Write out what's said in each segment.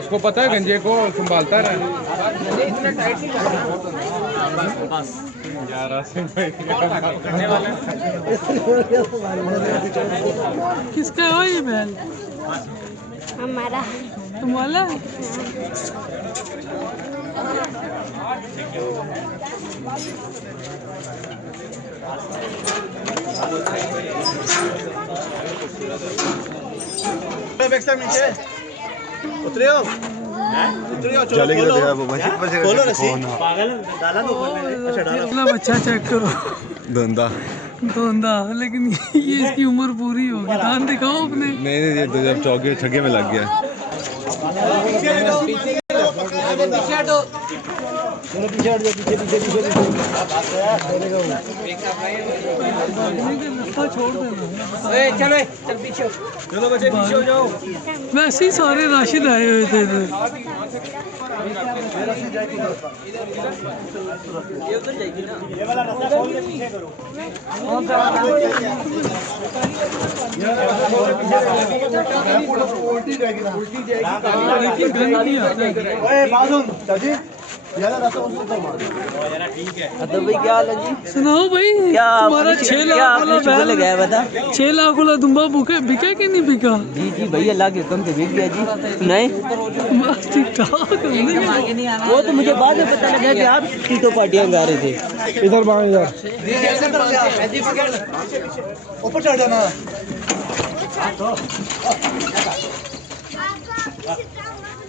उसको पता है गंजे को संभालता रहा। किसका है ये बैल? हमारा। तुम्हारा? नीचे उतरियो अपना बच्चा चेक करो। धोंदा लेकिन ये इसकी उम्र पूरी होगी। दांत दिखाओ अपने। नहीं ये तो जब चौके छक्के में लग गया। छोड़ देना। चल पीछे चलो बच्चे पीछे हो जाओ। वैसे ही सारे राशिद आए हुए थे इधर। ये वाला रास्ता खोल के पीछे करो। उल्टी जाएगी ना। उल्टी जाएगी। ओए मासूम चाची ठीक है। तो भाई क्या हाल है जी? सुनाओ भाई, तुम्हारा 6 लाख वाला बैल लगाया बता। 6 लाख वाला दुम्बा बिका कि नहीं बिका? जी जी भैया अल्लाह के हुक्म से बिक गया जी। सुनाए बस ठीक ठाक। वो तो मुझे बाद में पता लगा कि आप टीटो पार्टियां गा रहे थे। इधर बाहर यार ऊपर चढ़ जाना।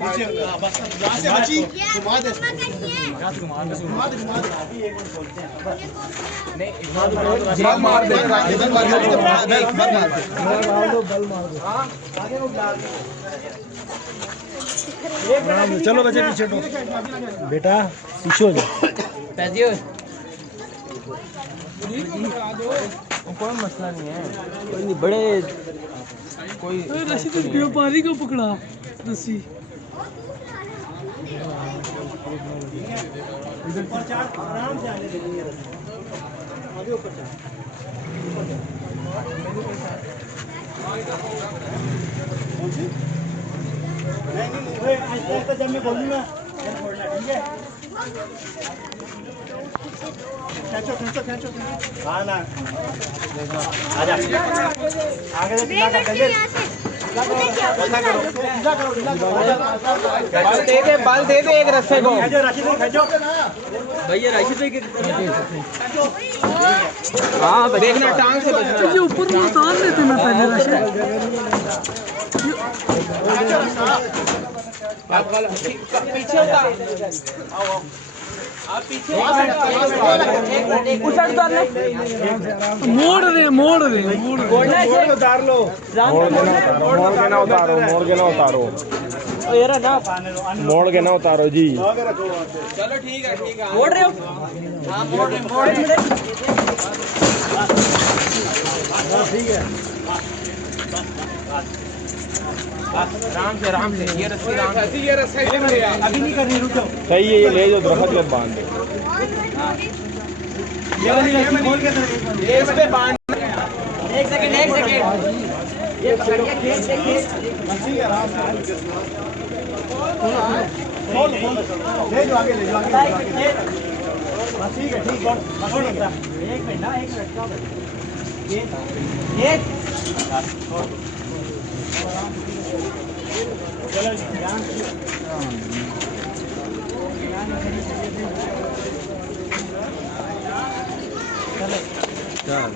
पीछे बस यहां से बची घुमा दे घुमा दे नहीं बल मार दे इधर मार दे बल मार दे आगे वो डाल दे। चलो बच्चे पीछे हटो बेटा पीछे हो जाओ। पैसे कोई मसला नहीं है। कोई नहीं बड़े कोई रस्सी तो व्यापारी को पकड़ा रस्सी। ऊपर चढ़ आराम से आने देंगे आगे ऊपर चढ़ नहीं ऐसा जब मैं बोलूंगा छोड़ना ठीक है। खींचो खींचो खींचो हाँ ना आजा आगे से ढीला कर देंगे। बाल दे दे एक रस्से को भैया हाँ देखना टांग से बचना। ये ऊपर में उतार लेते ना पहले रस्सी। पीछे उतार आप पीछे मोड़ रहे उतार लो मोड़ के ना उतारो मोड़ के ना उतारो जी। चलो ठीक है मोड़ रहे हो। हाँ मोड़ ठीक है आराम से ये रस्सी अभी नहीं करनी रुको। सही है ये ले जो दरख्त में बांध दे। ये वाली रस्सी खोल के ये इस पे बांध। एक सेकंड ये ठीक है आराम से खोल ले जो आगे ले जो आगे ठीक है ठीक है एक मिनट ना एक मिनट चलो ध्यान